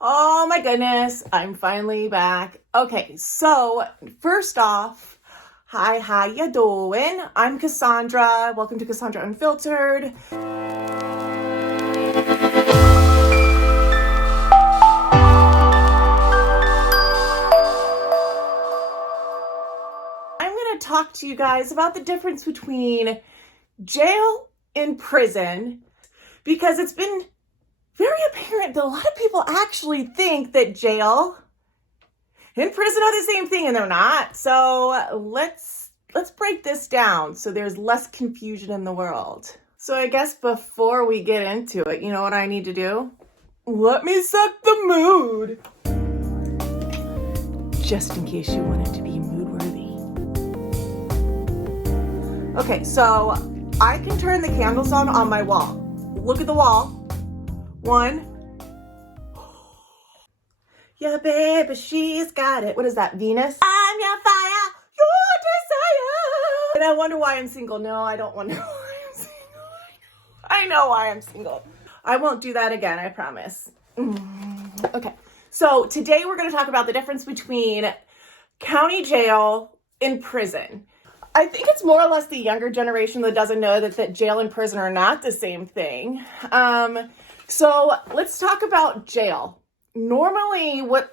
Oh my goodness, I'm finally back. Okay, so first off, hi, how you doing? I'm Cassandra. Welcome to Cassandra Unfiltered. I'm going to talk to you guys about the difference between jail and prison, because it's been very apparent that a lot of people actually think that jail and prison are the same thing, and they're not. So let's break this down so there's less confusion in the world. So I guess before we get into it, you know what I need to do? Let me set the mood. Just in case you want it to be mood worthy. Okay, so I can turn the candles on my wall. Look at the wall. One. Yeah, baby, she's got it. What is that, Venus? I'm your fire, your desire. And I wonder why I'm single. No, I don't wonder why I'm single. I know why I'm single. I won't do that again, I promise. Okay, so today we're going to talk about the difference between county jail and prison. I think it's more or less the younger generation that doesn't know that jail and prison are not the same thing. So let's talk about jail. Normally, when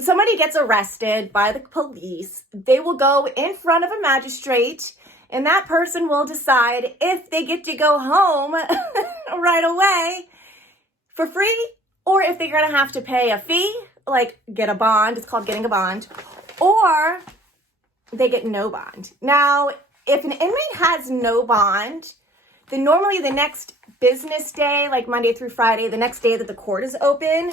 somebody gets arrested by the police, they will go in front of a magistrate, and that person will decide if they get to go home right away for free, or if they're going to have to pay a fee, like get a bond. It's called getting a bond, or they get no bond. Now, if an inmate has no bond, then normally the next business day, like Monday through Friday, the next day that the court is open,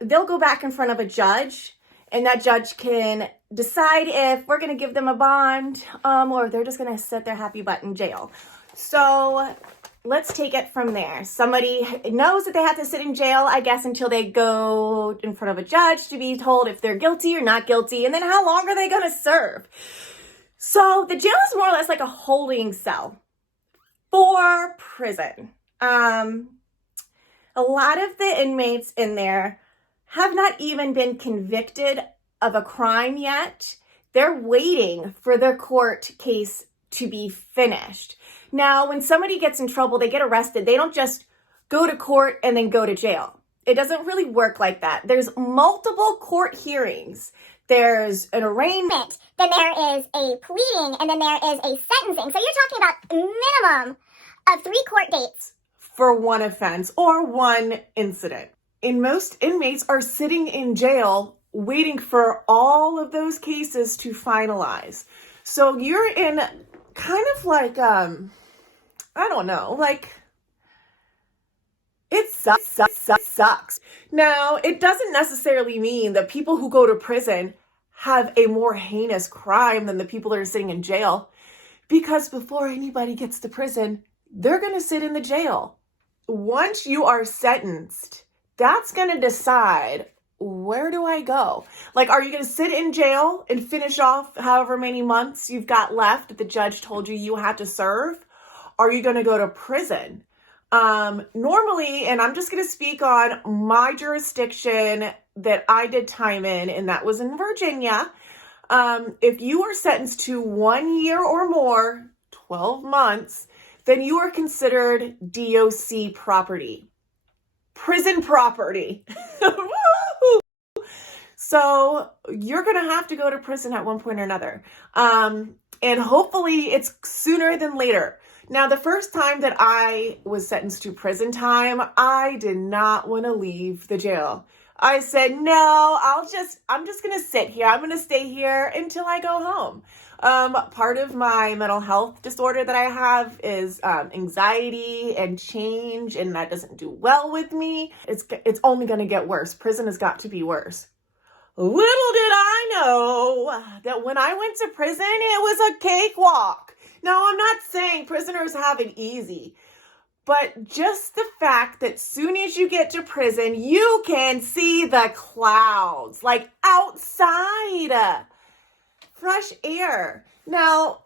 they'll go back in front of a judge, and that judge can decide if we're going to give them a bond, or if they're just going to sit their happy butt in jail. So let's take it from there. Somebody knows that they have to sit in jail, I guess, until they go in front of a judge to be told if they're guilty or not guilty, and then how long are they going to serve? So the jail is more or less like a holding cell for prison. A lot of the inmates in there have not even been convicted of a crime yet. They're waiting for their court case to be finished. Now, when somebody gets in trouble, they get arrested. They don't just go to court and then go to jail. It doesn't really work like that. There's multiple court hearings. There's an arraignment, then there is a pleading, and then there is a sentencing. So you're talking about a minimum of 3 court dates for one offense or one incident. And most inmates are sitting in jail waiting for all of those cases to finalize. So you're in kind of like, I don't know, like, it sucks. Now, it doesn't necessarily mean that people who go to prison have a more heinous crime than the people that are sitting in jail, because before anybody gets to prison, they're going to sit in the jail. Once you are sentenced, that's going to decide, where do I go? Like, are you going to sit in jail and finish off however many months you've got left that the judge told you had to serve? Are you going to go to prison? Normally, and I'm just going to speak on my jurisdiction that I did time in, and that was in Virginia. If you are sentenced to 1 year or more, 12 months, then you are considered DOC property, prison property. So you're going to have to go to prison at one point or another. And hopefully it's sooner than later. Now, the first time that I was sentenced to prison time, I did not want to leave the jail. I said, no, I'm just going to sit here. I'm going to stay here until I go home. Part of my mental health disorder that I have is anxiety and change, and that doesn't do well with me. It's only going to get worse. Prison has got to be worse. Little did I know that when I went to prison, it was a cakewalk. Now, I'm not saying prisoners have it easy, but just the fact that soon as you get to prison, you can see the clouds, like outside, fresh air. Now,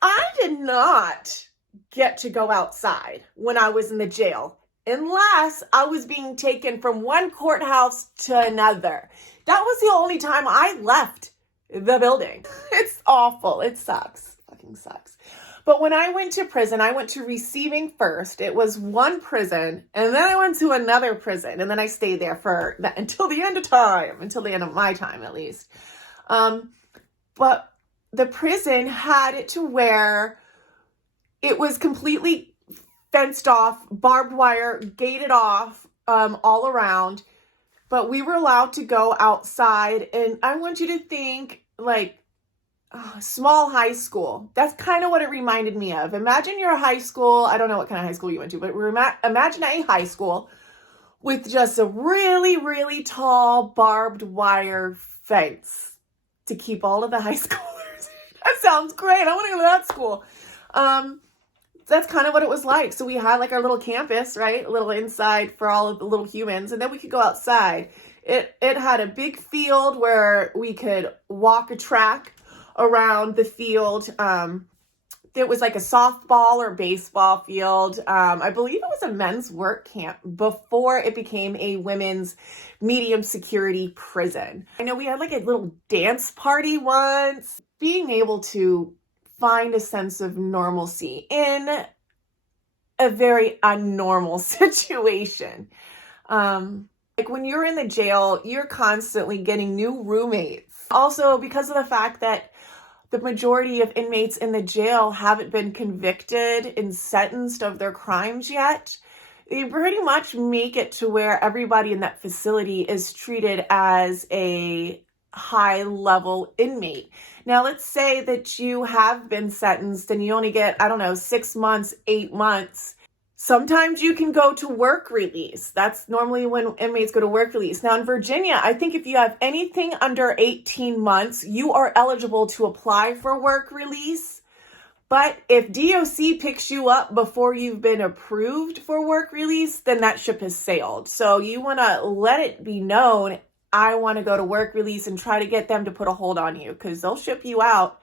I did not get to go outside when I was in the jail. unless I was being taken from one courthouse to another. That was the only time I left the building. It's awful. It sucks. Fucking sucks. But when I went to prison, I went to receiving first. It was one prison, and then I went to another prison, and then I stayed there until the end of time, until the end of my time at least. But the prison had it to where it was completely fenced off, barbed wire, gated off, all around. But we were allowed to go outside, and I want you to think like small high school. That's kind of what it reminded me of. Imagine you're a high school. I don't know what kind of high school you went to, but imagine a high school with just a really, really tall barbed wire fence to keep all of the high schoolers. That sounds great. I want to go to that school. That's kind of what it was like. So we had like our little campus, right? A little inside for all of the little humans. And then we could go outside. It had a big field where we could walk a track around the field. It was like a softball or baseball field. I believe it was a men's work camp before it became a women's medium security prison. I know we had like a little dance party once. Being able to find a sense of normalcy in a very unnormal situation. Like when you're in the jail, you're constantly getting new roommates. Also, because of the fact that the majority of inmates in the jail haven't been convicted and sentenced of their crimes yet, they pretty much make it to where everybody in that facility is treated as a high-level inmate. Now, let's say that you have been sentenced and you only get, 6 months, 8 months. Sometimes you can go to work release. That's normally when inmates go to work release. Now, in Virginia, I think if you have anything under 18 months, you are eligible to apply for work release. But if DOC picks you up before you've been approved for work release, then that ship has sailed. So you want to let it be known, I want to go to work release, and try to get them to put a hold on you, because they'll ship you out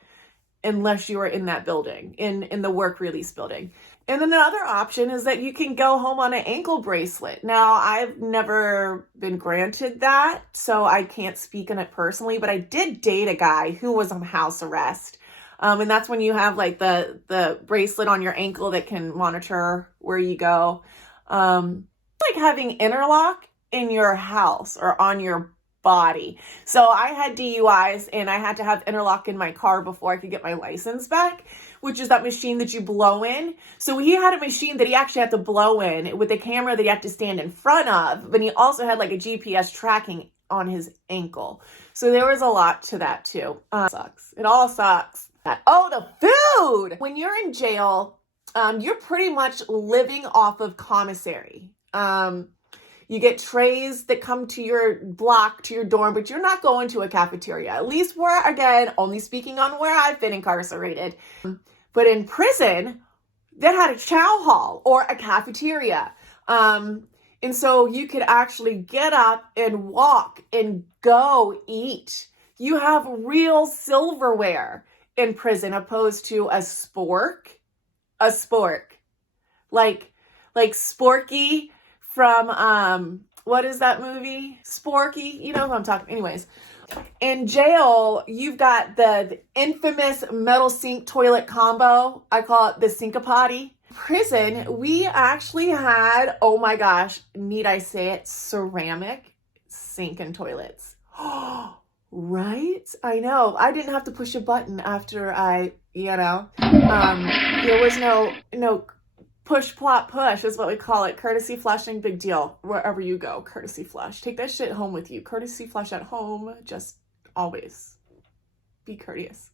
unless you are in that building, in the work release building. And then another option is that you can go home on an ankle bracelet. Now, I've never been granted that, so I can't speak on it personally, but I did date a guy who was on house arrest. And that's when you have like the bracelet on your ankle that can monitor where you go. Like having interlock in your house or on your body. So I had DUIs and I had to have interlock in my car before I could get my license back, which is that machine that you blow in. So he had a machine that he actually had to blow in with a camera that he had to stand in front of, but he also had like a GPS tracking on his ankle. So there was a lot to that too. Sucks. It all sucks. Oh, the food! When you're in jail, you're pretty much living off of commissary. You get trays that come to your block, to your dorm, but you're not going to a cafeteria. At least only speaking on where I've been incarcerated. But in prison, that had a chow hall or a cafeteria. And so you could actually get up and walk and go eat. You have real silverware in prison opposed to a spork. A spork. Like Sporky from, what is that movie? Sporky, you know who I'm talking. Anyways, in jail, you've got the infamous metal sink toilet combo. I call it the sink-a-potty. Prison, we actually had, oh my gosh, need I say it, ceramic sink and toilets. Right? I know. I didn't have to push a button after there was no push, plot, push is what we call it. Courtesy flushing, big deal. Wherever you go, courtesy flush. Take that shit home with you. Courtesy flush at home. Just always be courteous.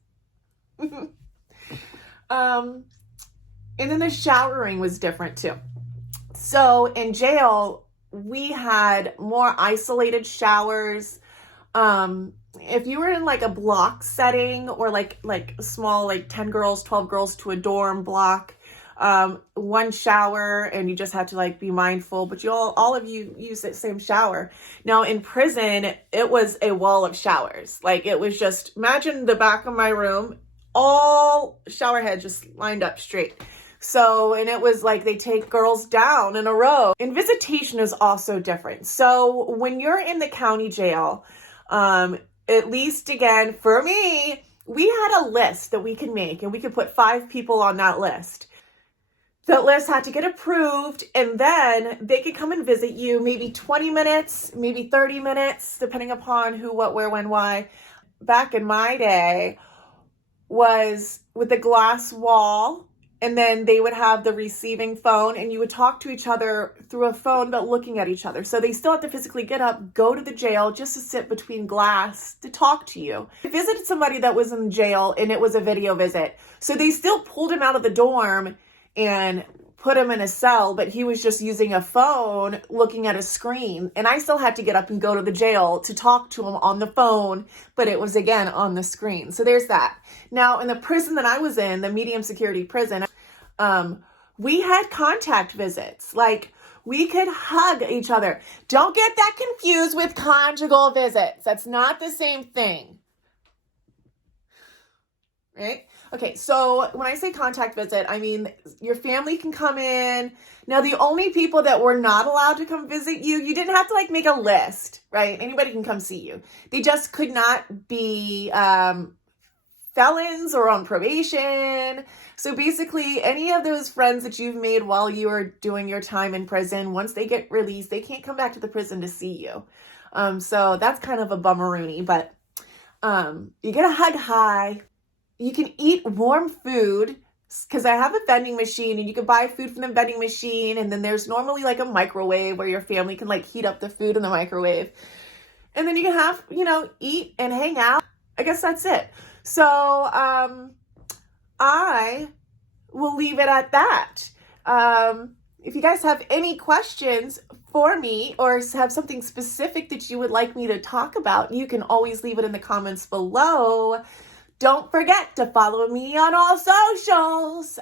And then the showering was different too. So in jail, we had more isolated showers. If you were in like a block setting or like a small, like 10 girls, 12 girls to a dorm block, one shower, and you just had to like be mindful, but all of you use that same shower. Now in prison, it was a wall of showers. Like it was just, imagine the back of my room, all shower heads just lined up straight. So, and it was like they take girls down in a row. And visitation is also different. So when you're in the county jail, at least again, for me, we had a list that we can make and we could put 5 people on that list. That list had to get approved, and then they could come and visit you maybe 20 minutes, maybe 30 minutes, depending upon who, what, where, when, why. Back in my day was with a glass wall, and then they would have the receiving phone, and you would talk to each other through a phone, but looking at each other. So they still have to physically get up, go to the jail just to sit between glass to talk to you. I visited somebody that was in jail, and it was a video visit. So they still pulled him out of the dorm and put him in a cell, but he was just using a phone looking at a screen. And I still had to get up and go to the jail to talk to him on the phone, but it was again on the screen. So there's that. Now in the prison that I was in, the medium security prison, we had contact visits. Like we could hug each other. Don't get that confused with conjugal visits. That's not the same thing. Right? Okay, so when I say contact visit, I mean your family can come in. Now, the only people that were not allowed to come visit you, you didn't have to like make a list, right? Anybody can come see you. They just could not be felons or on probation. So basically, any of those friends that you've made while you are doing your time in prison, once they get released, they can't come back to the prison to see you. So that's kind of a bummeroony, but you get a hug high. You can eat warm food because I have a vending machine and you can buy food from the vending machine. And then there's normally like a microwave where your family can like heat up the food in the microwave. And then you can have, eat and hang out. I guess that's it. So I will leave it at that. If you guys have any questions for me or have something specific that you would like me to talk about, you can always leave it in the comments below. Don't forget to follow me on all socials.